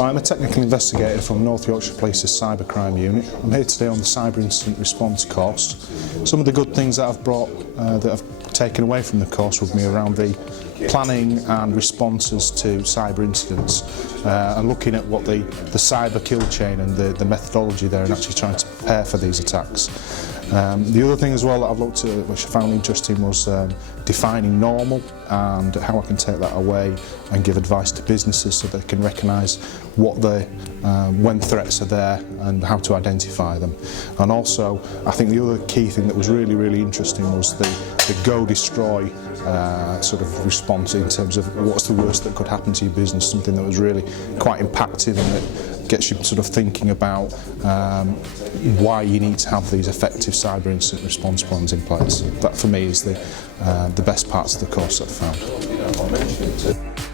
I'm a technical investigator from North Yorkshire Police's Cybercrime Unit. I'm here today on the Cyber Incident Response course. Some of the good things that I've brought, that I've taken away from the course with me around the planning and responses to cyber incidents and looking at what the cyber kill chain and the methodology there and actually trying to prepare for these attacks. The other thing as well that I've looked at, which I found interesting, was defining normal and how I can take that away and give advice to businesses so they can recognise when threats are there and how to identify them. And also, I think the other key thing that was really interesting was the go destroy sort of response in terms of what's the worst that could happen to your business, something that was really quite impactful and that gets you sort of thinking about why you need to have these effective cyber incident response plans in place. That for me is the best parts of the course that I've found.